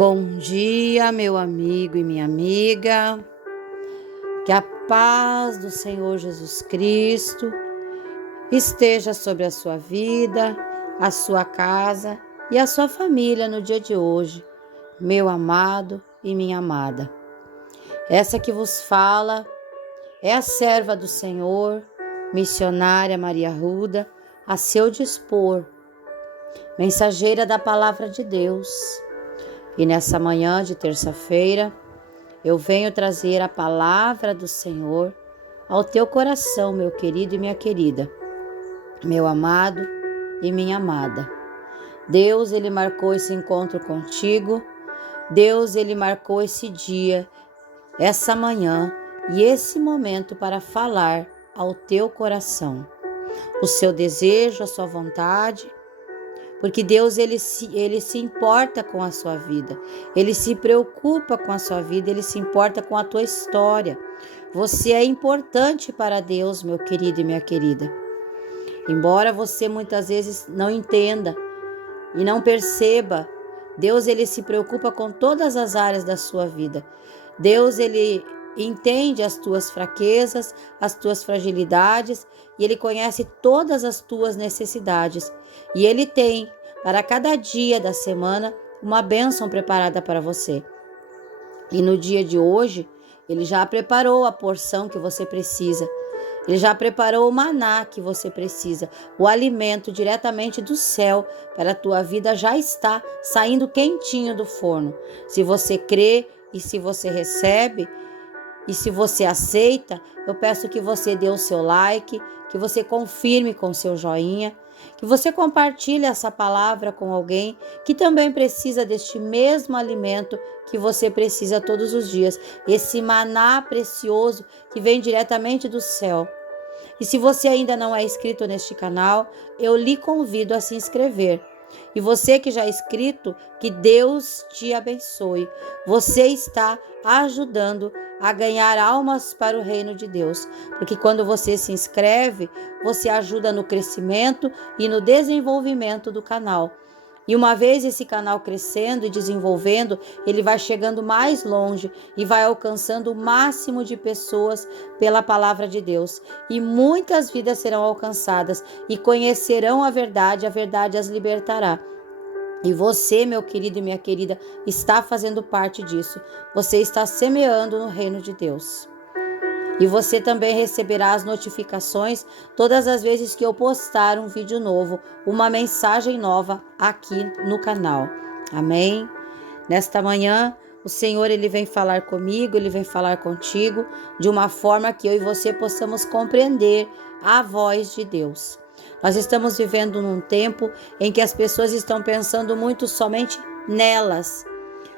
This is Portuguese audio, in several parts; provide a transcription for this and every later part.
Bom dia, meu amigo e minha amiga. Que a paz do Senhor Jesus Cristo esteja sobre a sua vida, a sua casa e a sua família no dia de hoje, meu amado e minha amada. Essa que vos fala é a serva do Senhor, missionária Maria Ruda, a seu dispor, mensageira da palavra de Deus. E nessa manhã de terça-feira, eu venho trazer a palavra do Senhor ao teu coração, meu querido e minha querida, meu amado e minha amada. Deus, Ele marcou esse encontro contigo. Deus, Ele marcou esse dia, essa manhã e esse momento para falar ao teu coração o seu desejo, a sua vontade, porque Deus ele se importa com a sua vida, Ele se preocupa com a sua vida, Ele se importa com a tua história. Você é importante para Deus, meu querido e minha querida. Embora você muitas vezes não entenda e não perceba, Deus ele se preocupa com todas as áreas da sua vida. Deus ele entende as tuas fraquezas, as tuas fragilidades e Ele conhece todas as tuas necessidades. E Ele tem para cada dia da semana uma bênção preparada para você. E no dia de hoje, Ele já preparou a porção que você precisa. Ele já preparou o maná que você precisa. O alimento diretamente do céu para a tua vida já está saindo quentinho do forno. Se você crê e se você recebe, e se você aceita, eu peço que você dê o seu like, que você confirme com o seu joinha, que você compartilhe essa palavra com alguém que também precisa deste mesmo alimento que você precisa todos os dias, esse maná precioso que vem diretamente do céu. E se você ainda não é inscrito neste canal, eu lhe convido a se inscrever. E você que já é inscrito, que Deus te abençoe. Você está ajudando a ganhar almas para o reino de Deus. Porque quando você se inscreve, você ajuda no crescimento e no desenvolvimento do canal. E uma vez esse canal crescendo e desenvolvendo, ele vai chegando mais longe e vai alcançando o máximo de pessoas pela palavra de Deus. E muitas vidas serão alcançadas e conhecerão a verdade as libertará. E você, meu querido e minha querida, está fazendo parte disso. Você está semeando no reino de Deus. E você também receberá as notificações todas as vezes que eu postar um vídeo novo, uma mensagem nova aqui no canal. Amém? Nesta manhã, o Senhor ele vem falar comigo, ele vem falar contigo de uma forma que eu e você possamos compreender a voz de Deus. Nós estamos vivendo num tempo em que as pessoas estão pensando muito somente nelas,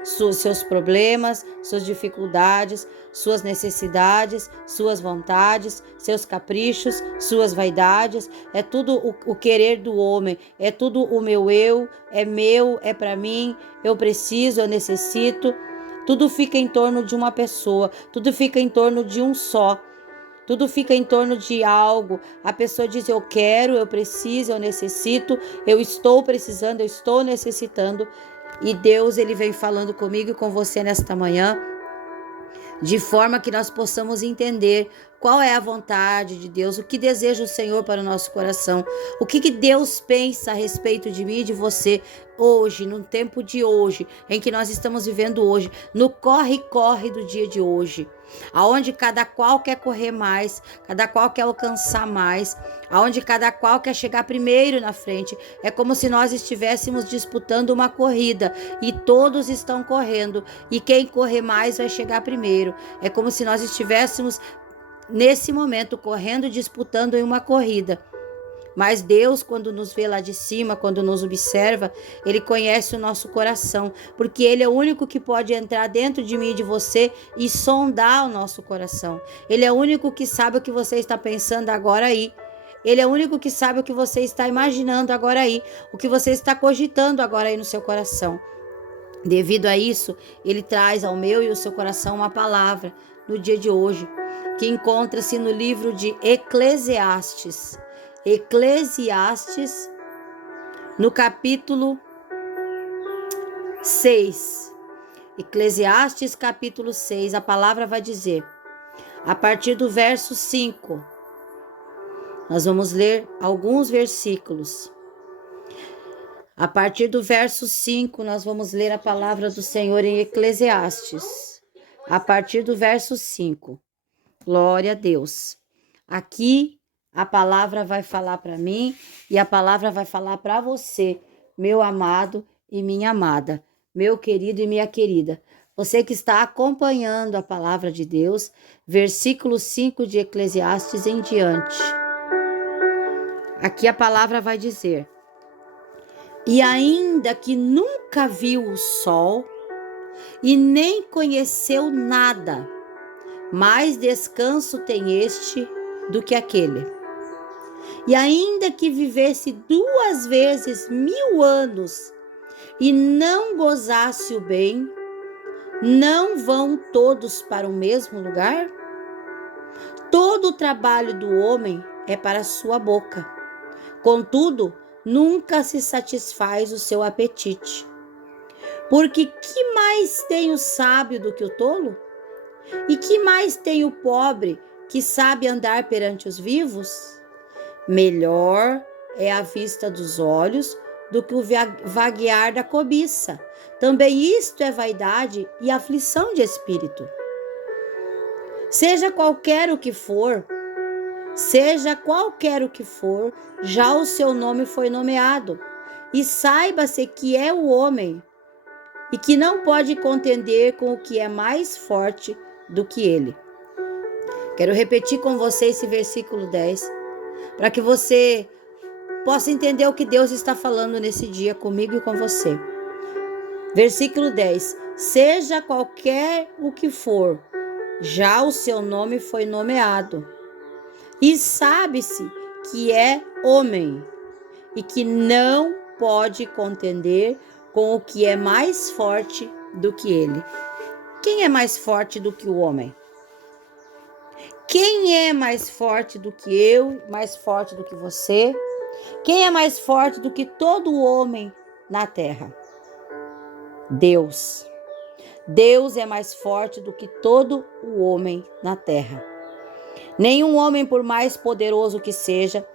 seus problemas, suas dificuldades, suas necessidades, suas vontades, seus caprichos, suas vaidades. É tudo o querer do homem, é tudo o meu, é para mim, eu preciso, eu necessito. Tudo fica em torno de uma pessoa, tudo fica em torno de um só. Tudo fica em torno de algo. A pessoa diz: eu quero, eu preciso, eu necessito, eu estou precisando, eu estou necessitando. E Deus, ele vem falando comigo e com você nesta manhã, de forma que nós possamos entender qual é a vontade de Deus, o que deseja o Senhor para o nosso coração, o que Deus pensa a respeito de mim e de você hoje, no tempo de hoje, em que nós estamos vivendo hoje, no corre-corre do dia de hoje, aonde cada qual quer correr mais, cada qual quer alcançar mais, aonde cada qual quer chegar primeiro na frente. É como se nós estivéssemos disputando uma corrida e todos estão correndo e quem correr mais vai chegar primeiro. É como se nós estivéssemos nesse momento correndo, disputando em uma corrida. Mas Deus, quando nos vê lá de cima, quando nos observa, Ele conhece o nosso coração, porque Ele é o único que pode entrar dentro de mim e de você e sondar o nosso coração. Ele é o único que sabe o que você está pensando agora aí. Ele é o único que sabe o que você está imaginando agora aí, o que você está cogitando agora aí no seu coração. Devido a isso, Ele traz ao meu e ao seu coração uma palavra no dia de hoje, que encontra-se no livro de Eclesiastes. Eclesiastes, no capítulo 6. Eclesiastes capítulo 6, a palavra vai dizer, a partir do verso 5, nós vamos ler alguns versículos. A partir do verso 5, nós vamos ler a palavra do Senhor em Eclesiastes. A partir do verso 5. Glória a Deus. Aqui a palavra vai falar para mim e a palavra vai falar para você, meu amado e minha amada, meu querido e minha querida. Você que está acompanhando a palavra de Deus, versículo 5 de Eclesiastes em diante. Aqui a palavra vai dizer: e ainda que nunca viu o sol e nem conheceu nada, mais descanso tem este do que aquele. E ainda que vivesse 2 vezes 1000 anos e não gozasse o bem, não vão todos para o mesmo lugar? Todo o trabalho do homem é para a sua boca. Contudo, nunca se satisfaz o seu apetite. Porque que mais tem o sábio do que o tolo? E que mais tem o pobre que sabe andar perante os vivos? Melhor é a vista dos olhos do que o vaguear da cobiça. Também isto é vaidade e aflição de espírito. Seja qualquer o que for, já o seu nome foi nomeado. E saiba-se que é o homem e que não pode contender com o que é mais forte do que ele. Quero repetir com você esse versículo 10, para que você possa entender o que Deus está falando nesse dia comigo e com você. Versículo 10. Seja qualquer o que for, já o seu nome foi nomeado. E sabe-se que é homem e que não pode contender com o que é mais forte do que ele. Quem é mais forte do que o homem? Quem é mais forte do que eu, mais forte do que você? Quem é mais forte do que todo homem na terra? Deus. Deus é mais forte do que todo o homem na terra. Nenhum homem, por mais poderoso que seja,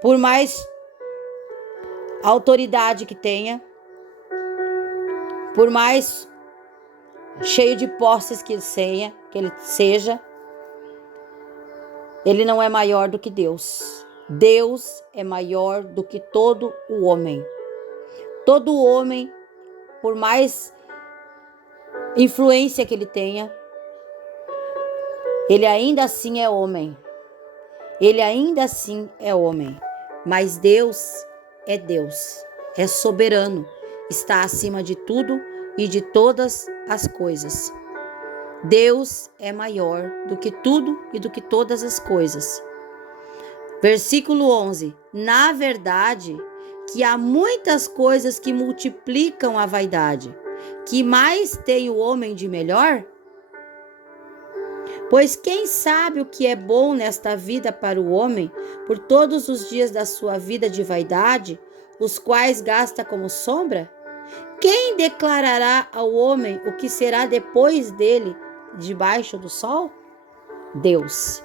por mais autoridade que tenha, por mais cheio de posses que ele seja, ele não é maior do que Deus. Deus é maior do que todo o homem. Todo homem, por mais influência que ele tenha, ele ainda assim é homem. Ele ainda assim é homem. Mas Deus, é soberano, está acima de tudo e de todas as coisas. Deus é maior do que tudo e do que todas as coisas. Versículo 11. Na verdade, que há muitas coisas que multiplicam a vaidade. Que mais tem o homem de melhor? Pois quem sabe o que é bom nesta vida para o homem, por todos os dias da sua vida de vaidade, os quais gasta como sombra? Quem declarará ao homem o que será depois dele, debaixo do sol? Deus.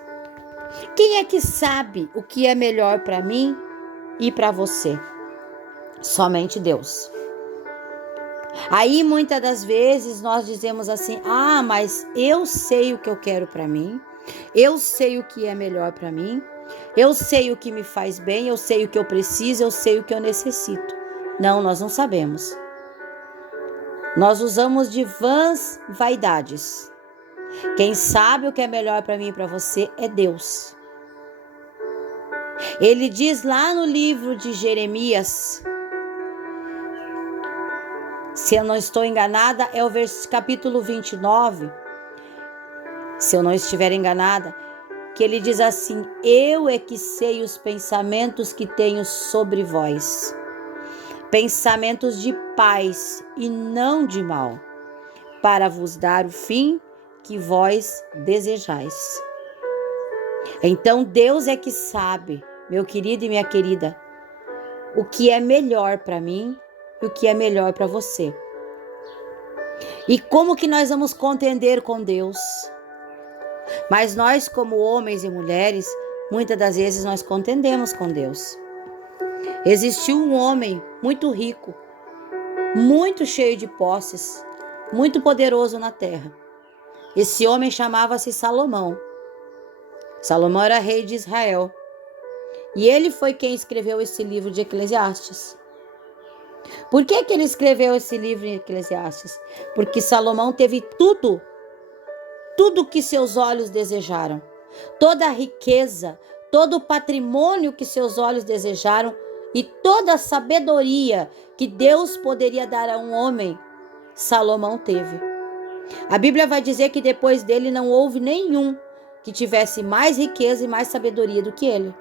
Quem é que sabe o que é melhor para mim e para você? Somente Deus. Aí muitas das vezes nós dizemos assim: mas eu sei o que eu quero para mim, eu sei o que é melhor para mim, eu sei o que me faz bem, eu sei o que eu preciso, eu sei o que eu necessito. Não, nós não sabemos. Nós usamos de vãs vaidades. Quem sabe o que é melhor para mim e para você é Deus. Ele diz lá no livro de Jeremias, se eu não estou enganada, é o capítulo 29, se eu não estiver enganada, que ele diz assim: eu é que sei os pensamentos que tenho sobre vós, pensamentos de paz e não de mal, para vos dar o fim que vós desejais. Então Deus é que sabe, meu querido e minha querida, o que é melhor para mim e o que é melhor para você. E como que nós vamos contender com Deus? Mas nós, como homens e mulheres, muitas das vezes nós contendemos com Deus. Existiu um homem muito rico, muito cheio de posses, muito poderoso na terra. Esse homem chamava-se Salomão. Salomão era rei de Israel. E ele foi quem escreveu esse livro de Eclesiastes. Por que ele escreveu esse livro de Eclesiastes? Porque Salomão teve tudo que seus olhos desejaram. Toda a riqueza, todo o patrimônio que seus olhos desejaram e toda a sabedoria que Deus poderia dar a um homem, Salomão teve. A Bíblia vai dizer que depois dele não houve nenhum que tivesse mais riqueza e mais sabedoria do que ele.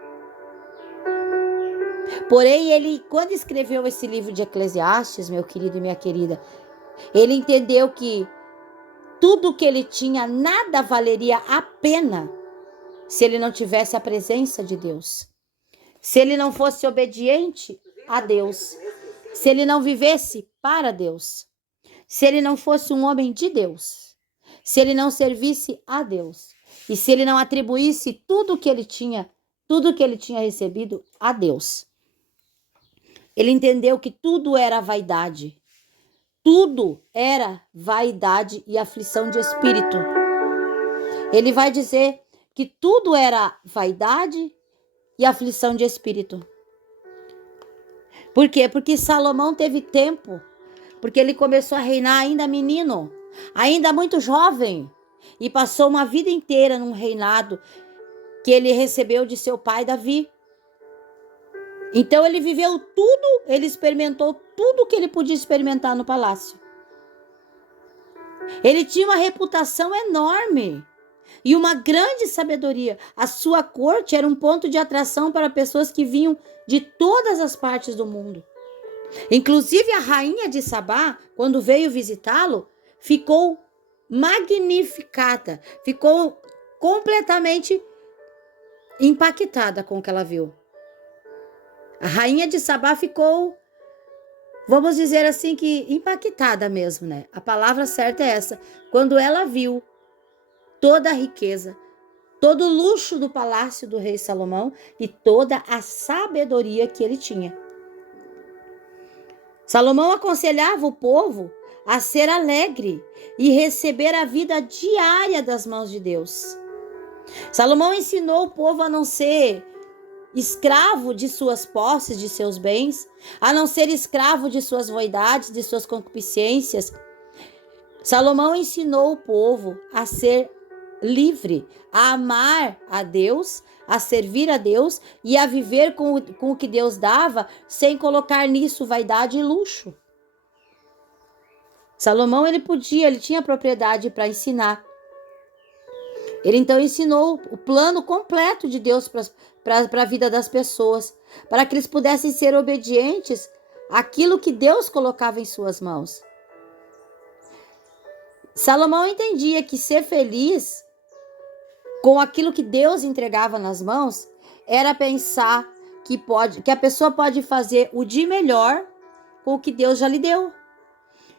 Porém, ele, quando escreveu esse livro de Eclesiastes, meu querido e minha querida, ele entendeu que tudo que ele tinha, nada valeria a pena se ele não tivesse a presença de Deus. Se ele não fosse obediente a Deus. Se ele não vivesse para Deus. Se ele não fosse um homem de Deus. Se ele não servisse a Deus. E se ele não atribuísse tudo que ele tinha recebido a Deus. Ele entendeu que tudo era vaidade. Tudo era vaidade e aflição de espírito. Ele vai dizer que tudo era vaidade e aflição de espírito. Por quê? Porque Salomão teve tempo. Porque ele começou a reinar ainda menino, ainda muito jovem. E passou uma vida inteira num reinado que ele recebeu de seu pai Davi. Então ele viveu tudo, ele experimentou tudo que ele podia experimentar no palácio. Ele tinha uma reputação enorme e uma grande sabedoria. A sua corte era um ponto de atração para pessoas que vinham de todas as partes do mundo. Inclusive a rainha de Sabá, quando veio visitá-lo, ficou magnificada, ficou completamente impactada com o que ela viu. A rainha de Sabá ficou, vamos dizer assim, que impactada mesmo, né? A palavra certa é essa. Quando ela viu toda a riqueza, todo o luxo do palácio do rei Salomão e toda a sabedoria que ele tinha. Salomão aconselhava o povo a ser alegre e receber a vida diária das mãos de Deus. Salomão ensinou o povo a não ser escravo de suas posses, de seus bens, a não ser escravo de suas vaidades, de suas concupiscências. Salomão ensinou o povo a ser livre, a amar a Deus, a servir a Deus e a viver com o que Deus dava, sem colocar nisso vaidade e luxo. Salomão, ele tinha propriedade para ensinar. Ele então ensinou o plano completo de Deus para a vida das pessoas, para que eles pudessem ser obedientes àquilo que Deus colocava em suas mãos. Salomão entendia que ser feliz com aquilo que Deus entregava nas mãos era pensar que a pessoa pode fazer o de melhor com o que Deus já lhe deu.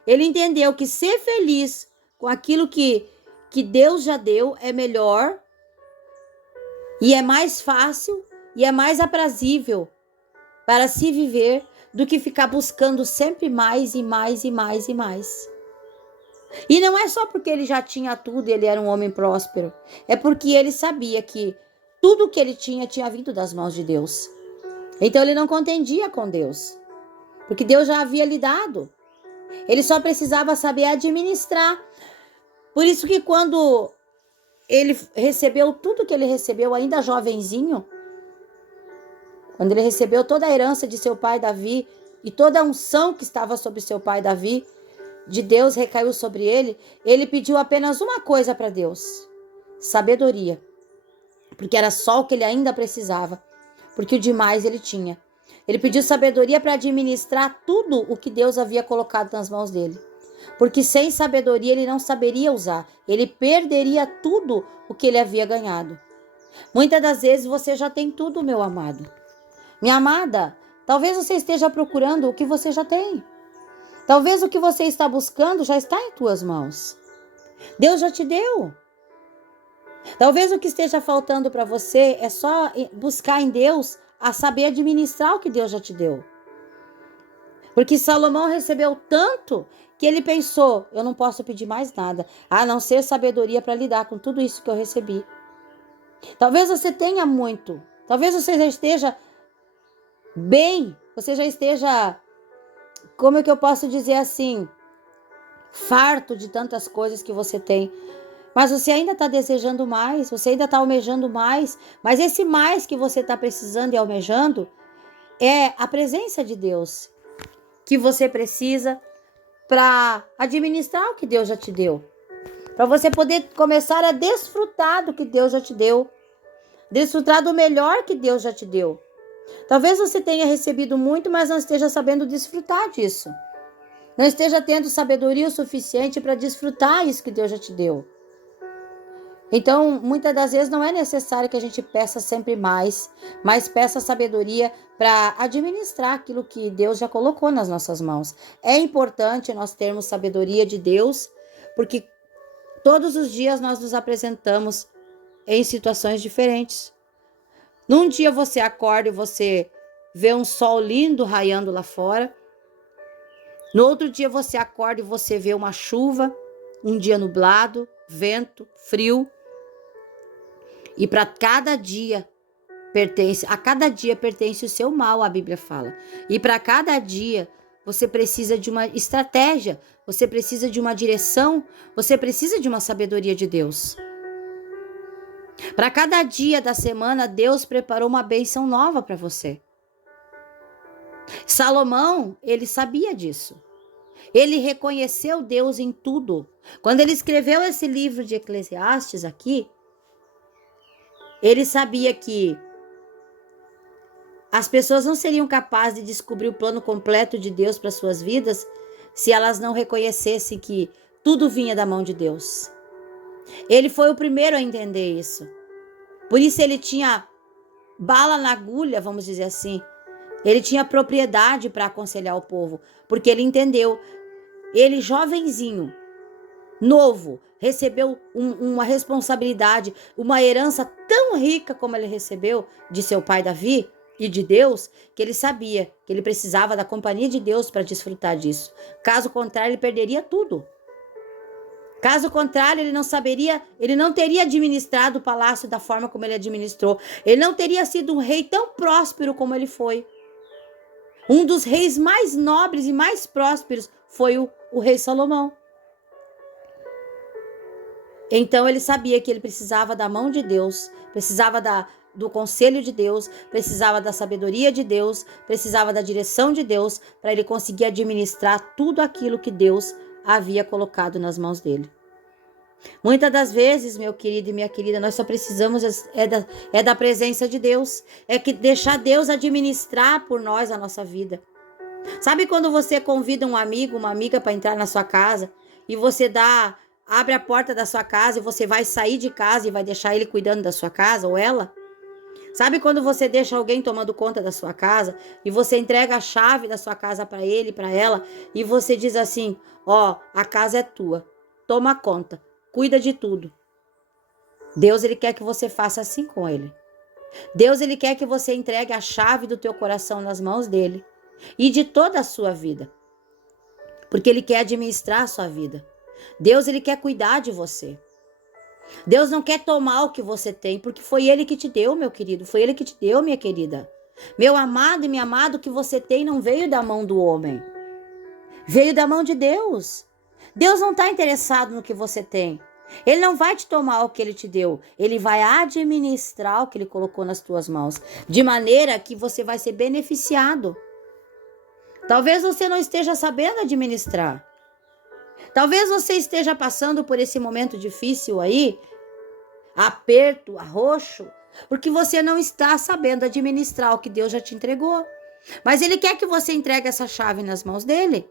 Ele entendeu que ser feliz com aquilo que Deus já deu é melhor e é mais fácil e é mais aprazível para se viver do que ficar buscando sempre mais e mais e mais e mais. E não é só porque ele já tinha tudo e ele era um homem próspero, é porque ele sabia que tudo que ele tinha vindo das mãos de Deus. Então ele não contendia com Deus, porque Deus já havia lhe dado. Ele só precisava saber administrar. Por isso que quando ele recebeu tudo que ele recebeu, ainda jovenzinho, quando ele recebeu toda a herança de seu pai Davi e toda a unção que estava sobre seu pai Davi, de Deus recaiu sobre ele, ele pediu apenas uma coisa para Deus: sabedoria. Porque era só o que ele ainda precisava, porque o demais ele tinha. Ele pediu sabedoria para administrar tudo o que Deus havia colocado nas mãos dele. Porque sem sabedoria ele não saberia usar. Ele perderia tudo o que ele havia ganhado. Muitas das vezes você já tem tudo, meu amado. Minha amada, talvez você esteja procurando o que você já tem. Talvez o que você está buscando já está em tuas mãos. Deus já te deu. Talvez o que esteja faltando para você é só buscar em Deus a saber administrar o que Deus já te deu. Porque Salomão recebeu tanto que ele pensou, eu não posso pedir mais nada, a não ser sabedoria para lidar com tudo isso que eu recebi. Talvez você tenha muito, talvez você já esteja bem, você já esteja, como é que eu posso dizer assim, farto de tantas coisas que você tem. Mas você ainda está desejando mais, você ainda está almejando mais, mas esse mais que você está precisando e almejando é a presença de Deus que você precisa para administrar o que Deus já te deu. Para você poder começar a desfrutar do que Deus já te deu. Desfrutar do melhor que Deus já te deu. Talvez você tenha recebido muito, mas não esteja sabendo desfrutar disso. Não esteja tendo sabedoria o suficiente para desfrutar isso que Deus já te deu. Então, muitas das vezes não é necessário que a gente peça sempre mais, mas peça sabedoria para administrar aquilo que Deus já colocou nas nossas mãos. É importante nós termos sabedoria de Deus, porque todos os dias nós nos apresentamos em situações diferentes. Num dia você acorda e você vê um sol lindo raiando lá fora. No outro dia você acorda e você vê uma chuva, um dia nublado, vento, frio. E para cada dia pertence o seu mal, a Bíblia fala. E para cada dia você precisa de uma estratégia, você precisa de uma direção, você precisa de uma sabedoria de Deus. Para cada dia da semana, Deus preparou uma bênção nova para você. Salomão, ele sabia disso. Ele reconheceu Deus em tudo. Quando ele escreveu esse livro de Eclesiastes aqui, ele sabia que as pessoas não seriam capazes de descobrir o plano completo de Deus para suas vidas se elas não reconhecessem que tudo vinha da mão de Deus. Ele foi o primeiro a entender isso. Por isso ele tinha bala na agulha, vamos dizer assim. Ele tinha propriedade para aconselhar o povo, porque ele entendeu. Ele, jovenzinho, novo, recebeu uma responsabilidade, uma herança tão rica como ele recebeu de seu pai Davi e de Deus, que ele sabia que ele precisava da companhia de Deus para desfrutar disso. Caso contrário, ele perderia tudo. Caso contrário, ele não teria administrado o palácio da forma como ele administrou. Ele não teria sido um rei tão próspero como ele foi. Um dos reis mais nobres e mais prósperos foi o rei Salomão. Então ele sabia que ele precisava da mão de Deus, precisava do conselho de Deus, precisava da sabedoria de Deus, precisava da direção de Deus para ele conseguir administrar tudo aquilo que Deus havia colocado nas mãos dele. Muitas das vezes, meu querido e minha querida, nós só precisamos da presença de Deus, que deixar Deus administrar por nós a nossa vida. Sabe quando você convida um amigo, uma amiga para entrar na sua casa e você abre a porta da sua casa e você vai sair de casa e vai deixar ele cuidando da sua casa ou ela? Sabe quando você deixa alguém tomando conta da sua casa e você entrega a chave da sua casa para ele, para ela, e você diz assim, a casa é tua, toma conta, cuida de tudo. Deus, ele quer que você faça assim com ele. Deus, ele quer que você entregue a chave do teu coração nas mãos dele e de toda a sua vida, porque ele quer administrar a sua vida. Deus, ele quer cuidar de você. Deus não quer tomar o que você tem, porque foi ele que te deu, meu querido, foi ele que te deu, minha querida. Meu amado e minha amada, o que você tem não veio da mão do homem, veio da mão de Deus. Deus não está interessado no que você tem. Ele não vai te tomar o que ele te deu, ele vai administrar o que ele colocou nas tuas mãos, de maneira que você vai ser beneficiado. Talvez você não esteja sabendo administrar. Talvez você esteja passando por esse momento difícil aí, aperto, arroxo, porque você não está sabendo administrar o que Deus já te entregou. Mas ele quer que você entregue essa chave nas mãos dele,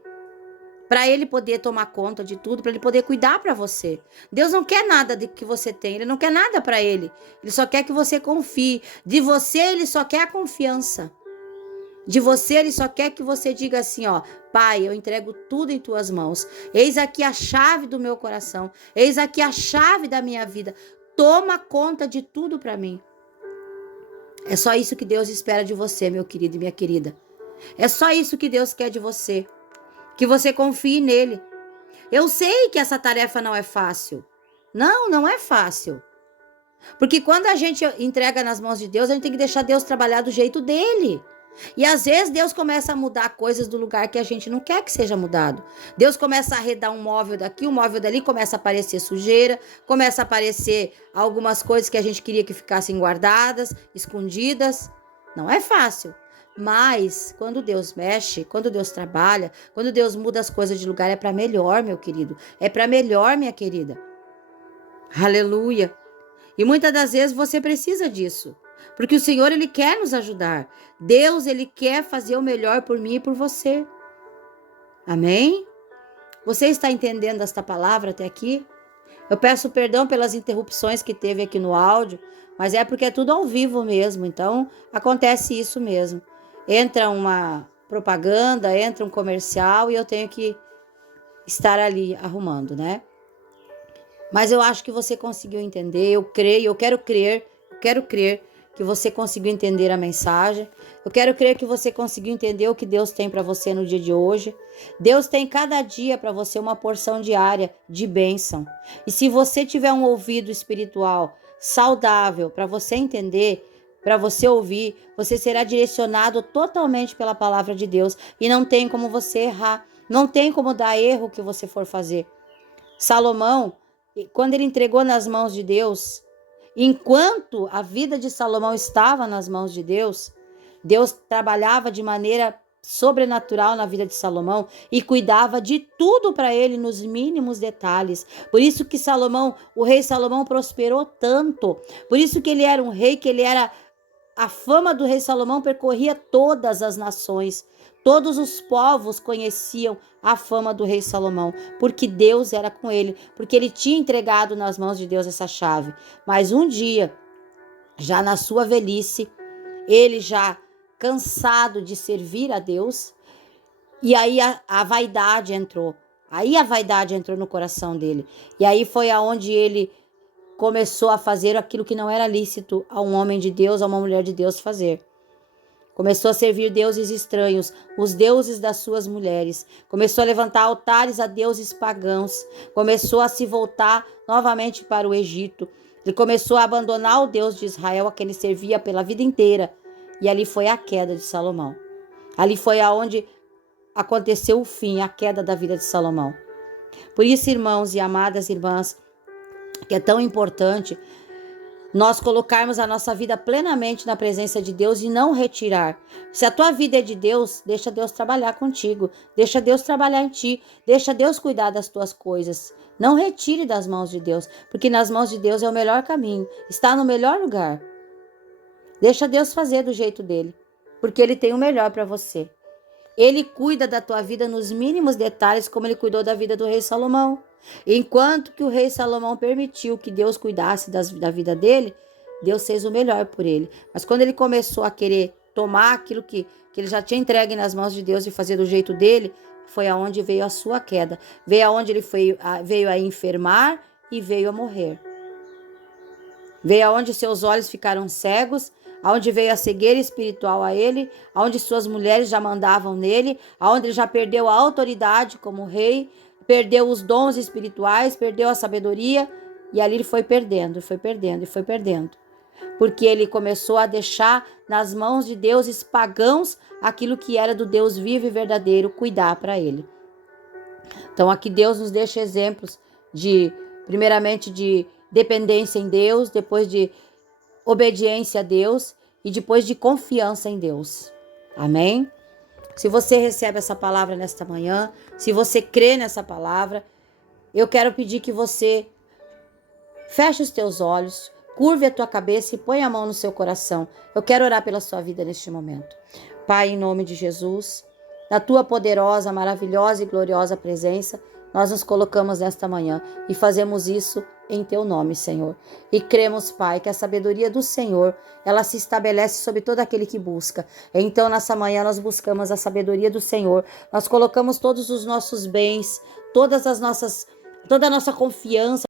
para ele poder tomar conta de tudo, para ele poder cuidar para você. Deus não quer nada do que você tem, ele não quer nada para ele. Ele só quer que você confie. De você, ele só quer a confiança. De você, Ele só quer que você diga assim, ó: Pai, eu entrego tudo em tuas mãos. Eis aqui a chave do meu coração. Eis aqui a chave da minha vida. Toma conta de tudo para mim. É só isso que Deus espera de você, meu querido e minha querida. É só isso que Deus quer de você. Que você confie nele. Eu sei que essa tarefa não é fácil. Não, não é fácil. Porque quando a gente entrega nas mãos de Deus, a gente tem que deixar Deus trabalhar do jeito dele. E às vezes Deus começa a mudar coisas do lugar que a gente não quer que seja mudado. Deus começa a arredar um móvel daqui, um móvel dali, começa a aparecer sujeira, começa a aparecer algumas coisas que a gente queria que ficassem guardadas, escondidas. Não é fácil. Mas quando Deus mexe, quando Deus trabalha, quando Deus muda as coisas de lugar, é para melhor, meu querido. É para melhor, minha querida. Aleluia. E muitas das vezes você precisa disso. Porque o Senhor, Ele quer nos ajudar. Deus, Ele quer fazer o melhor por mim e por você. Amém? Você está entendendo esta palavra até aqui? Eu peço perdão pelas interrupções que teve aqui no áudio, mas é porque é tudo ao vivo mesmo. Então, acontece isso mesmo. Entra uma propaganda, entra um comercial e eu tenho que estar ali arrumando, né? Mas eu acho que você conseguiu entender. Eu creio, eu quero crer que você conseguiu entender a mensagem. Eu quero crer que você conseguiu entender o que Deus tem para você no dia de hoje. Deus tem cada dia para você uma porção diária de bênção. E se você tiver um ouvido espiritual saudável para você entender, para você ouvir, você será direcionado totalmente pela palavra de Deus. E não tem como você errar. Não tem como dar erro o que você for fazer. Salomão, quando ele entregou nas mãos de Deus, enquanto a vida de Salomão estava nas mãos de Deus, Deus trabalhava de maneira sobrenatural na vida de Salomão e cuidava de tudo para ele nos mínimos detalhes. Por isso que Salomão, o rei Salomão prosperou tanto. Por isso que ele era um rei, a fama do rei Salomão percorria todas as nações. Todos os povos conheciam a fama do rei Salomão, porque Deus era com ele, porque ele tinha entregado nas mãos de Deus essa chave. Mas um dia, já na sua velhice, ele já cansado de servir a Deus, e aí a vaidade entrou. Aí a vaidade entrou no coração dele. E aí foi aonde ele começou a fazer aquilo que não era lícito a um homem de Deus, a uma mulher de Deus fazer. Começou a servir deuses estranhos, os deuses das suas mulheres. Começou a levantar altares a deuses pagãos. Começou a se voltar novamente para o Egito. Ele começou a abandonar o Deus de Israel, a quem ele servia pela vida inteira. E ali foi a queda de Salomão. Ali foi aonde aconteceu o fim, a queda da vida de Salomão. Por isso, irmãos e amadas irmãs, que é tão importante nós colocarmos a nossa vida plenamente na presença de Deus e não retirar. Se a tua vida é de Deus, deixa Deus trabalhar contigo. Deixa Deus trabalhar em ti. Deixa Deus cuidar das tuas coisas. Não retire das mãos de Deus, porque nas mãos de Deus é o melhor caminho. Está no melhor lugar. Deixa Deus fazer do jeito dele, porque ele tem o melhor para você. Ele cuida da tua vida nos mínimos detalhes, como ele cuidou da vida do rei Salomão. Enquanto que o rei Salomão permitiu que Deus cuidasse da vida dele, Deus fez o melhor por ele. Mas quando ele começou a querer tomar aquilo que ele já tinha entregue nas mãos de Deus e fazer do jeito dele, foi aonde veio a sua queda. Veio aonde ele veio a enfermar e veio a morrer. Veio aonde seus olhos ficaram cegos, aonde veio a cegueira espiritual a ele, aonde suas mulheres já mandavam nele, aonde ele já perdeu a autoridade como rei, perdeu os dons espirituais, perdeu a sabedoria, e ali ele foi perdendo, porque ele começou a deixar nas mãos de deuses pagãos aquilo que era do Deus vivo e verdadeiro cuidar para ele. Então aqui Deus nos deixa exemplos primeiramente de dependência em Deus, depois de obediência a Deus e depois de confiança em Deus. Amém? Se você recebe essa palavra nesta manhã, se você crê nessa palavra, eu quero pedir que você feche os teus olhos, curve a tua cabeça e põe a mão no seu coração. Eu quero orar pela sua vida neste momento. Pai, em nome de Jesus, na tua poderosa, maravilhosa e gloriosa presença, nós nos colocamos nesta manhã e fazemos isso em teu nome, Senhor. E cremos, Pai, que a sabedoria do Senhor, ela se estabelece sobre todo aquele que busca. Então, nessa manhã, nós buscamos a sabedoria do Senhor. Nós colocamos todos os nossos bens, toda a nossa confiança